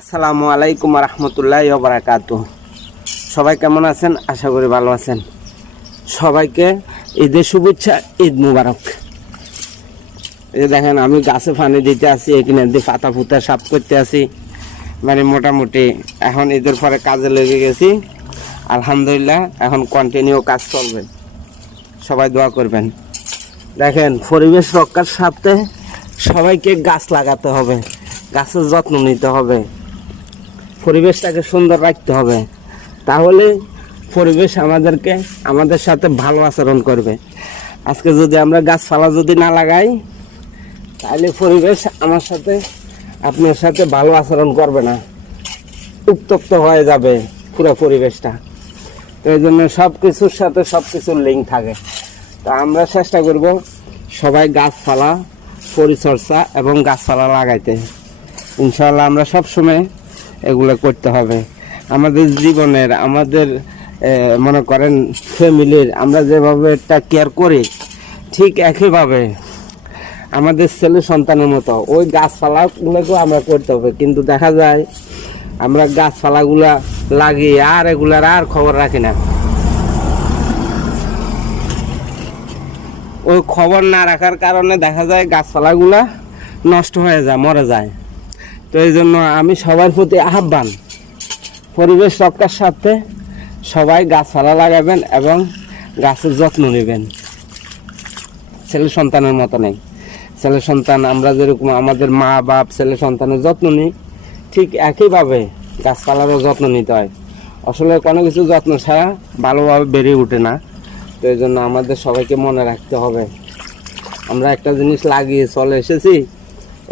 আসসালামু আলাইকুম রহমতুল্লাহ বারাকাতু সবাই কেমন আছেন? আশা করি ভালো আছেন। সবাইকে ঈদের শুভেচ্ছা, ঈদ মুবারক। এই দেখেন, আমি গাছে পানি দিতে আসি এখানে দিয়ে পাতা ফুতা সাফ করতে আসি। মানে মোটামুটি এখন ঈদের পরে কাজে লেগে গেছি। আলহামদুলিল্লাহ, এখন কন্টিনিউ কাজ চলবে। সবাই দোয়া করবেন। দেখেন, পরিবেশ রক্ষার সাথে সবাইকে গাছ লাগাতে হবে। গাছের যত্ন নিতে হবে। পরিবেশটাকে সুন্দর রাখতে হবে। তাহলে পরিবেশ আমাদেরকে, আমাদের সাথে ভালো আচরণ করবে। আজকে যদি আমরা গাছপালা যদি না লাগাই, তাহলে পরিবেশ আমার সাথে, আপনার সাথে ভালো আচরণ করবে না। উত্তপ্ত হয়ে যাবে পুরো পরিবেশটা। তো এই জন্য সব কিছুর সাথে সব কিছুর লিঙ্ক থাকে। তা আমরা চেষ্টা করব সবাই গাছপালা পরিচর্যা এবং গাছপালা লাগাইতে। ইনশাল্লাহ আমরা সব সময় এগুলো করতে হবে। আমাদের জীবনের, আমাদের মনে করেন, ফ্যামিলির, আমরা যেভাবে এটা কেয়ার করি, ঠিক একইভাবে আমাদের ছেলে সন্তানের মতো, ওই গাছপালাগুলোকেও আমরা করতে হবে। কিন্তু দেখা যায়, আমরা গাছপালাগুলা লাগিয়ে আর এগুলার আর খবর রাখি না। ওই খবর না রাখার কারণে দেখা যায় গাছপালাগুলা নষ্ট হয়ে যায়, মরে যায়। তো এই জন্য আমি সবার প্রতি আহ্বান। পরিবেশ রক্ষার সাথে সবাই গাছপালা লাগাবেন এবং গাছের যত্ন নেবেন। ছেলে সন্তানের মতো নেই। ছেলে সন্তান আমরা যেরকম আমাদের মা, বাপ, ছেলে সন্তানের যত্ন নিই, ঠিক একইভাবে গাছপালারও যত্ন নিতে হয়। আসলে কোনো কিছু যত্ন ছাড়া ভালোভাবে বেড়ে ওঠে না। তো এই জন্য আমাদের সবাইকে মনে রাখতে হবে। আমরা একটা জিনিস লাগিয়ে চলে এসেছি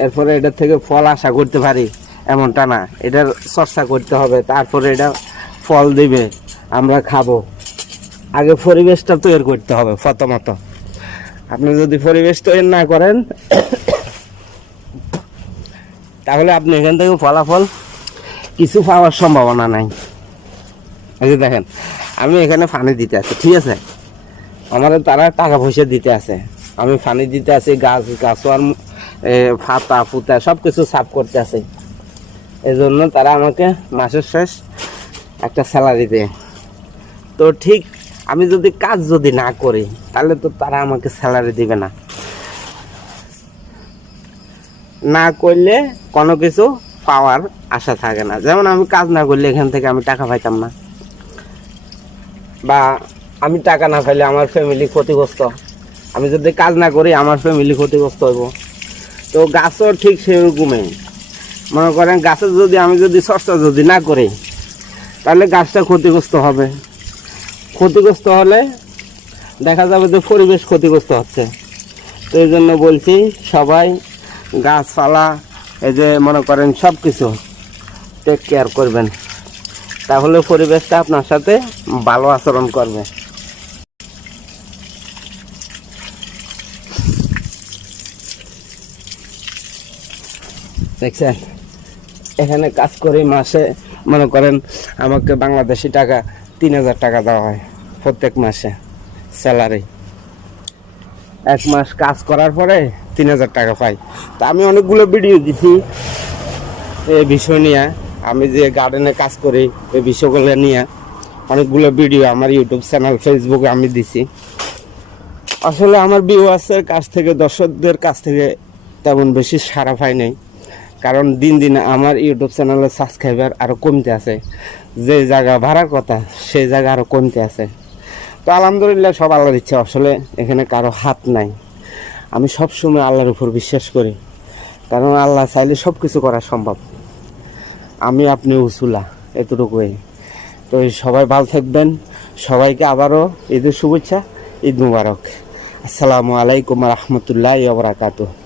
এরপরে এটার থেকে ফল আশা করতে পারি, এমনটা না। এটার চর্চা করতে হবে, তারপরে এটা ফল দিবে, আমরা খাব। আগে পরিবেশটা তৈরি করতে হবে প্রথমত। আপনি যদি পরিবেশ তৈরি না করেন, তাহলে আপনি এখান থেকে ফলাফল কিছু পাওয়ার সম্ভাবনা নাই। এই দেখেন, আমি এখানে পানি দিতে আছি, ঠিক আছে? আমার তারা টাকা পয়সা দিতে আছে। আমি পানি দিতে আছি, গাছ গাছোয়ার ফাতা, ফুতা সব কিছু সাফ করতে আছে। এই জন্য তারা আমাকে মাসের শেষ একটা স্যালারি দেয়। তো ঠিক আমি যদি কাজ যদি না করি, তাহলে তো তারা আমাকে স্যালারি দিবে না। না করলে কোনো কিছু পাওয়ার আশা থাকে না। যেমন আমি কাজ না করলে এখান থেকে আমি টাকা পাইতাম না। বা আমি টাকা না পাইলে আমার ফ্যামিলি ক্ষতিগ্রস্ত। আমি যদি কাজ না করি, আমার ফ্যামিলি ক্ষতিগ্রস্ত হইব। তো গাছও ঠিক সেরকমই মনে করেন গাছের যদি আমি যদি চর্চা যদি না করি, তাহলে গাছটা ক্ষতিগ্রস্ত হবে। ক্ষতিগ্রস্ত হলে দেখা যাবে যে পরিবেশ ক্ষতিগ্রস্ত হচ্ছে। তো এই জন্য বলছি, সবাই গাছপালা, এই যে মনে করেন সব কিছু টেক কেয়ার করবেন। তাহলে পরিবেশটা আপনার সাথে ভালো আচরণ করবে। দেখছেন? এখানে কাজ করে মাসে, মনে করেন আমাকে বাংলাদেশি টাকা তিন হাজার টাকা দেওয়া হয় প্রত্যেক মাসে স্যালারি এক মাস কাজ করার পরে তিন হাজার টাকা পাই। তা আমি অনেকগুলো ভিডিও দিছি এই বিষয় নিয়ে। আমি যে গার্ডেনে কাজ করি, এই বিষয়গুলো নিয়ে অনেকগুলো ভিডিও আমার ইউটিউব চ্যানেল ফেসবুকে আমি দিছি। আসলে আমার ভিউয়ার্সের কাছ থেকে, দর্শকদের কাছ থেকে তেমন বেশি সারা পাই নাই। কারণ দিন দিন আমার ইউটিউব চ্যানেলের সাবস্ক্রাইবার আরও কমতে আছে। যে জায়গা ভাড়ার কথা সেই জায়গা আরও কমতে আছে। তো আলহামদুলিল্লাহ সব আল্লাহর ইচ্ছা, আসলে এখানে কারও হাত নাই। আমি সব সময় আল্লাহর উপর বিশ্বাস করি। কারণ আল্লাহ চাইলে সব কিছু করা সম্ভব। আমি, আপনি উসুলা, এতটুকুই। তো সবাই ভালো থাকবেন। সবাইকে আবারও ঈদের শুভেচ্ছা, ঈদ মুবারক। আসসালামু আলাইকুম রহমতুল্লাহ বারাকাতুহ।